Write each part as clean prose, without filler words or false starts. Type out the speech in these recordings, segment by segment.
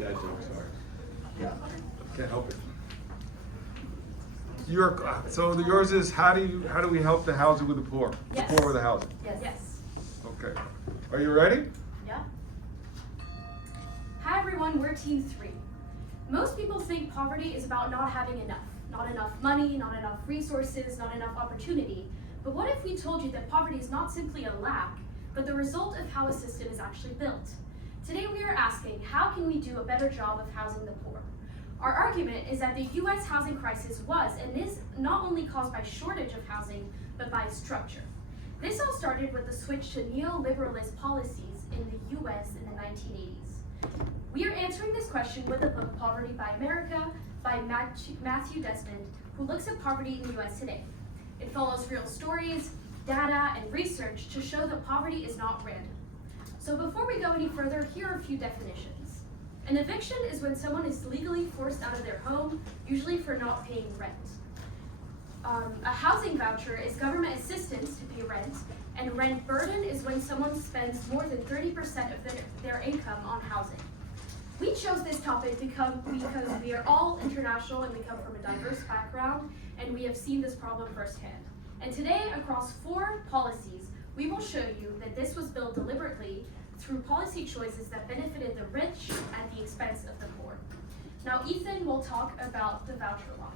dad joke, sorry. Yeah. Can't help it. Yours is how do we help the housing with the poor? Yes. The poor with the housing. Yes. Okay. Are you ready? Yeah. Hi everyone, we're Team 3. Most people think poverty is about not having enough. Not enough money, not enough resources, not enough opportunity. But what if we told you that poverty is not simply a lack, but the result of how a system is actually built? Today we are asking, how can we do a better job of housing the poor? Our argument is that the US housing crisis was and is not only caused by shortage of housing, but by structure. This all started with the switch to neoliberalist policies in the US in the 1980s. We are answering this question with the book Poverty by America by Matthew Desmond, who looks at poverty in the US today. It follows real stories, data, and research to show that poverty is not random. So before we go any further, here are a few definitions. An eviction is when someone is legally forced out of their home, usually for not paying rent. A housing voucher is government assistance to pay rent, and rent burden is when someone spends more than 30% of their income on housing. We chose this topic because we are all international and we come from a diverse background, and we have seen this problem firsthand. And today, across 4 policies, we will show you that this was built deliberately through policy choices that benefited the rich at the expense of the poor. Now, Ethan will talk about the voucher law.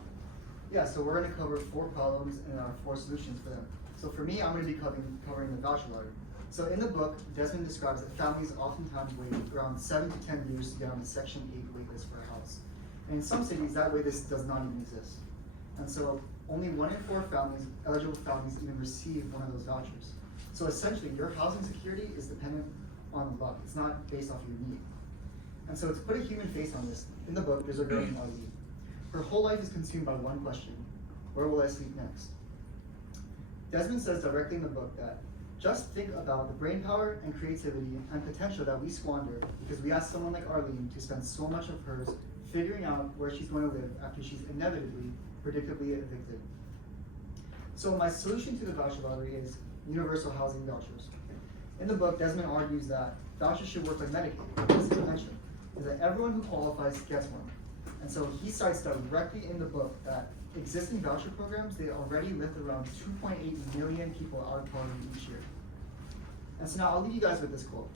Yeah, so we're going to cover 4 problems and 4 solutions for them. So for me, I'm going to be covering the voucher lottery. So in the book, Desmond describes that families oftentimes wait around 7 to 10 years to get on the Section 8 waitlist for a house. And in some cities, that waitlist does not even exist. And so only 1 in 4 eligible families even receive one of those vouchers. So essentially, your housing security is dependent on luck. It's not based off your need. And so to put a human face on this, in the book, there's a girl named Arlene. Her whole life is consumed by one question: where will I sleep next? Desmond says directly in the book that just think about the brain power and creativity and potential that we squander because we ask someone like Arlene to spend so much of hers figuring out where she's going to live after she's inevitably, predictably evicted. So my solution to the voucher lottery is universal housing vouchers. In the book, Desmond argues that vouchers should work like Medicaid. His convention is that everyone who qualifies gets one. And so he cites directly in the book that existing voucher programs, they already lift around 2.8 million people out of poverty each year. And so now I'll leave you guys with this quote.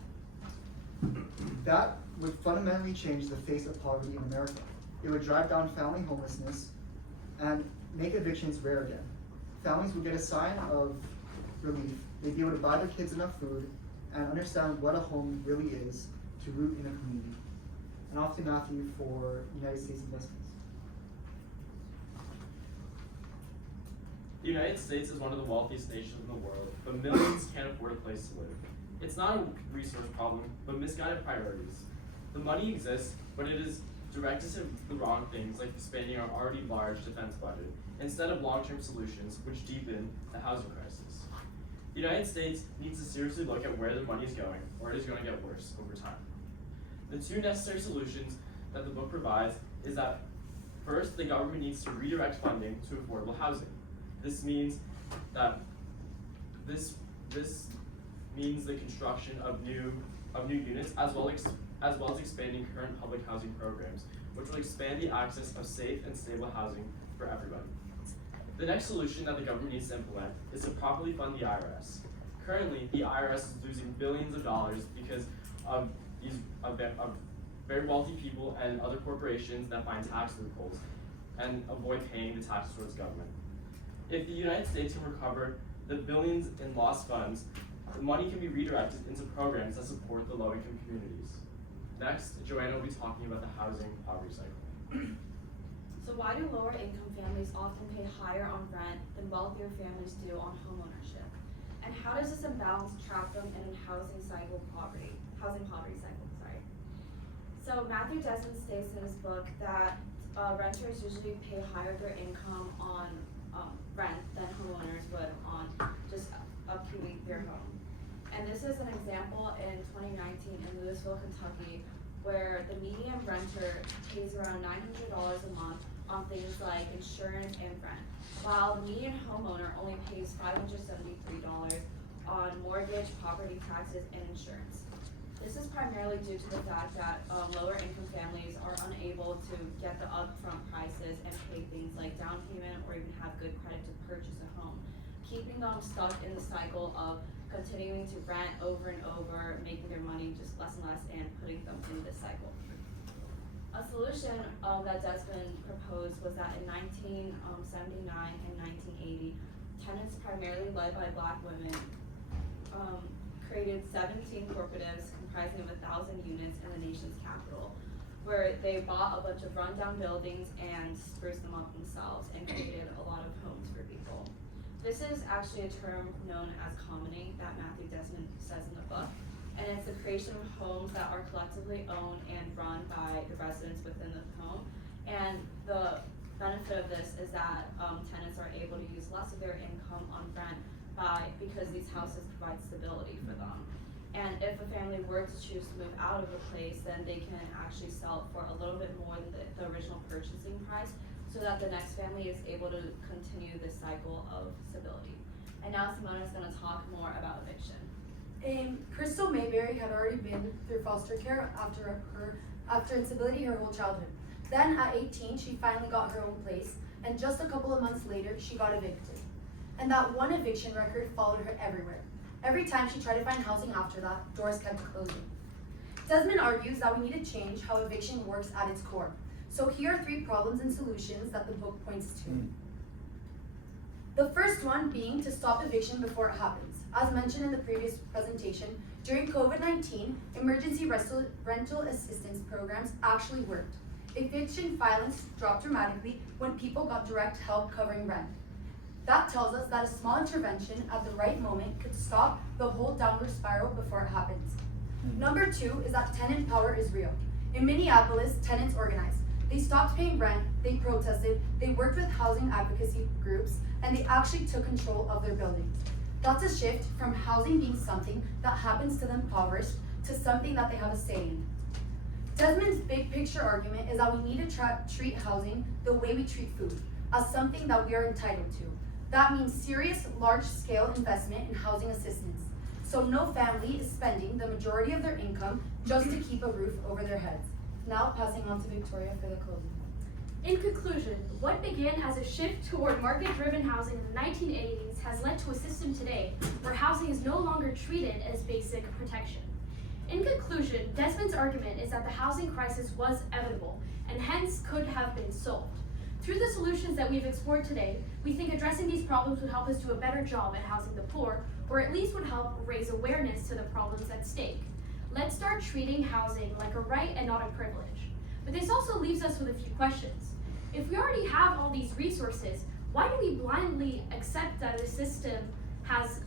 That would fundamentally change the face of poverty in America. It would drive down family homelessness and make evictions rare again. Families would get a sign of relief. They'd be able to buy their kids enough food and understand what a home really is to root in a community. And off to Matthew for United States investments. The United States is one of the wealthiest nations in the world, but millions can't afford a place to live. It's not a resource problem, but misguided priorities. The money exists, but it is directed to the wrong things, like expanding our already large defense budget, instead of long-term solutions which deepen the housing crisis. The United States needs to seriously look at where the money is going, or it is going to get worse over time. The 2 necessary solutions that the book provides is that first, the government needs to redirect funding to affordable housing. This means that this means the construction of new units as well as expanding current public housing programs, which will expand the access of safe and stable housing for everybody. The next solution that the government needs to implement is to properly fund the IRS. Currently, the IRS is losing billions of dollars because of these very wealthy people and other corporations that find tax loopholes and avoid paying the taxes towards government. If the United States can recover the billions in lost funds, the money can be redirected into programs that support the low-income communities. Next, Joanna will be talking about the housing poverty cycle. So why do lower income families often pay higher on rent than wealthier families do on homeownership? And how does this imbalance trap them in a housing poverty cycle, sorry. So Matthew Desmond states in his book that renters usually pay higher their income on rent than homeowners would on just upkeeping their home. And this is an example in 2019 in Louisville, Kentucky, where the median renter pays around $900 a month on things like insurance and rent, while the median homeowner only pays $573 on mortgage, property taxes, and insurance. This is primarily due to the fact that lower income families are unable to get the upfront prices and pay things like down payment or even have good credit to purchase a home, keeping them stuck in the cycle of continuing to rent over and over, making their money just less and less and putting them in this cycle. A solution that Desmond proposed was that in 1979 and 1980, tenants primarily led by Black women created 17 cooperatives comprising of 1,000 units in the nation's capital, where they bought a bunch of rundown buildings and spruced them up themselves and created a lot of homes for people. This is actually a term known as commoning that Matthew Desmond says in the book, and it's the creation of homes that are collectively owned and run by the residents within the home. And the benefit of this is that tenants are able to use less of their income on rent because these houses provide stability for them. And if a family were to choose to move out of a place, then they can actually sell it for a little bit more than the original purchasing price, so that the next family is able to continue this cycle of stability. And now Simona is going to talk more about eviction. Crystal Mayberry had already been through foster care after instability her whole childhood. Then at 18, she finally got her own place, and just a couple of months later, she got evicted. And that one eviction record followed her everywhere. Every time she tried to find housing after that, doors kept closing. Desmond argues that we need to change how eviction works at its core. So here are 3 problems and solutions that the book points to. The first one being to stop eviction before it happens. As mentioned in the previous presentation, during COVID-19, emergency rental assistance programs actually worked. Eviction filings dropped dramatically when people got direct help covering rent. That tells us that a small intervention at the right moment could stop the whole downward spiral before it happens. Number 2 is that tenant power is real. In Minneapolis, tenants organized. They stopped paying rent, they protested, they worked with housing advocacy groups, and they actually took control of their buildings. That's a shift from housing being something that happens to the impoverished to something that they have a say in. Desmond's big picture argument is that we need to treat housing the way we treat food, as something that we are entitled to. That means serious, large-scale investment in housing assistance, so no family is spending the majority of their income just to keep a roof over their heads. Now passing on to Victoria for the closing. In conclusion, what began as a shift toward market-driven housing in the 1980s has led to a system today where housing is no longer treated as basic protection. In conclusion, Desmond's argument is that the housing crisis was inevitable and hence could have been solved. Through the solutions that we've explored today, we think addressing these problems would help us do a better job at housing the poor, or at least would help raise awareness to the problems at stake. Let's start treating housing like a right and not a privilege. But this also leaves us with a few questions. If we already have all these resources, why do we blindly accept that the system has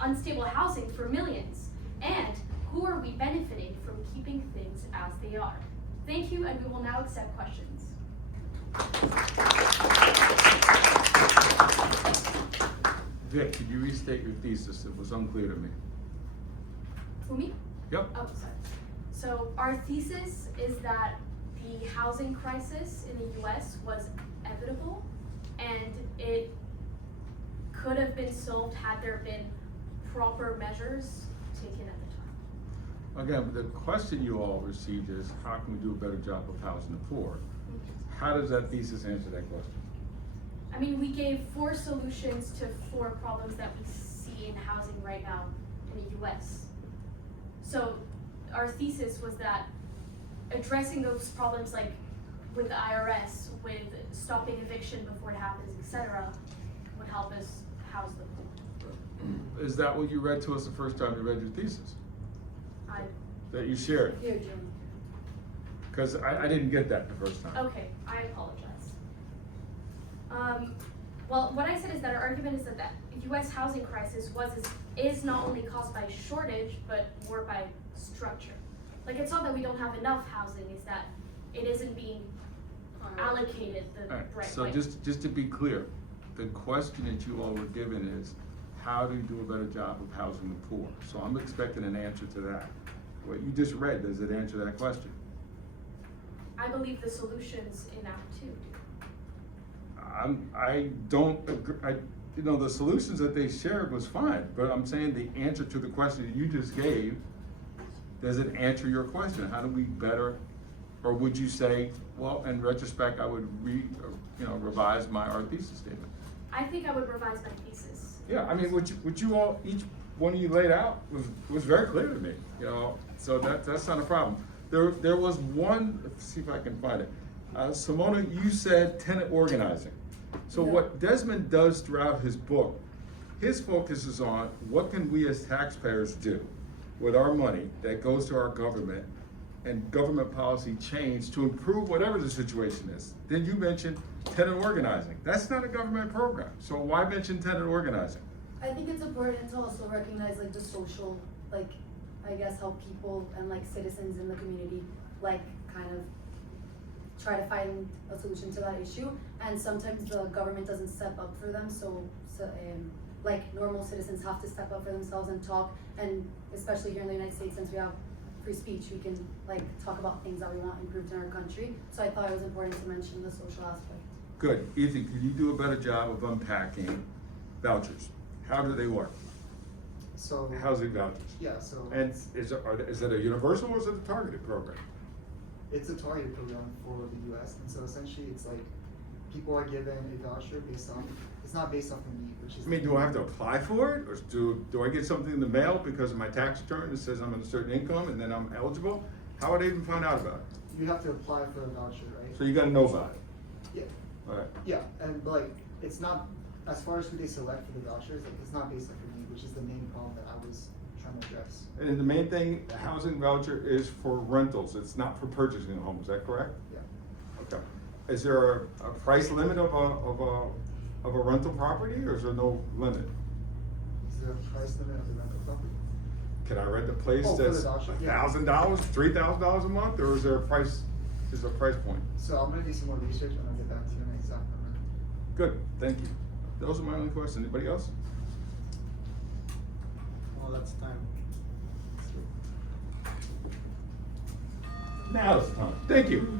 unstable housing for millions? And who are we benefiting from keeping things as they are? Thank you, and we will now accept questions. Vic, could you restate your thesis? It was unclear to me. Who, me? Yep. Oh, sorry. So our thesis is that the housing crisis in the US was inevitable, and it could have been solved had there been proper measures taken at the time. Again, the question you all received is, how can we do a better job of housing the poor? How does that thesis answer that question? I mean, we gave 4 solutions to 4 problems that we see in housing right now in the US. So our thesis was that addressing those problems, like with the IRS, with stopping eviction before it happens, etc., would help us house the poor. Is that what you read to us the first time you read your thesis? That you shared? Here, Jim. Because I didn't get that the first time. Okay, I apologize. Well, what I said is that our argument is that the U.S. housing crisis is not only caused by shortage, but more by structure. Like, it's not that we don't have enough housing, it's that it isn't being allocated the All right, right so way. just to be clear, the question that you all were given is, how do you do a better job of housing the poor? So I'm expecting an answer to that. What you just read, does it answer that question? I believe the solutions in Act 2 do. I don't agree. The solutions that they shared was fine, but I'm saying the answer to the question that you just gave Does it answer your question? How do we better, or would you say, well, in retrospect, I would revise my art thesis statement? I think I would revise my thesis. Yeah, I mean, what you all, each one of you laid out was very clear to me, so that's not a problem. There was one, let's see if I can find it. Simona, you said tenant organizing. So Yeah. what Desmond does throughout his book, his focus is on what can we as taxpayers do with our money that goes to our government and government policy change to improve whatever the situation is. Then you mentioned tenant organizing. That's not a government program, so why mention tenant organizing? I think it's important to also recognize like the social, like, I guess how people and like citizens in the community like kind of try to find a solution to that issue, and sometimes the government doesn't step up for them, so like normal citizens have to step up for themselves and talk, and especially here in the United States, since we have free speech, we can like talk about things that we want improved in our country, so I thought it was important to mention the social aspect. Good. Ethan, could you do a better job of unpacking vouchers? How do they work? So. Housing vouchers. Yeah, so. And is it a universal or is it a targeted program? It's a targeted program for the US, and so essentially it's like people are given a voucher based on, it's not based off the need, which is. I mean, do I have to apply for it, or do I get something in the mail because of my tax return that says I'm at a certain income and then I'm eligible? How would I even find out about it? You have to apply for a voucher, right? So you gotta know about it. Yeah, Alright. yeah, but like, it's not, as far as who they select for the vouchers, like, it's not based off the need, which is the main problem that I was trying to address. And the main thing, the housing voucher is for rentals, it's not for purchasing a home, is that correct? Yeah. Okay. Is there a price limit of a rental property, or is there no limit? Is there a price limit of the rental property? Can I rent a place Oh, for the that's voucher, yeah. $1,000, $3,000 a month, or is there a price point? So I'm gonna do some more research and I'll get back to you on the exact number. Good, thank you. Those are my only questions. Anybody else? Well, that's time. Now it's time. Thank you.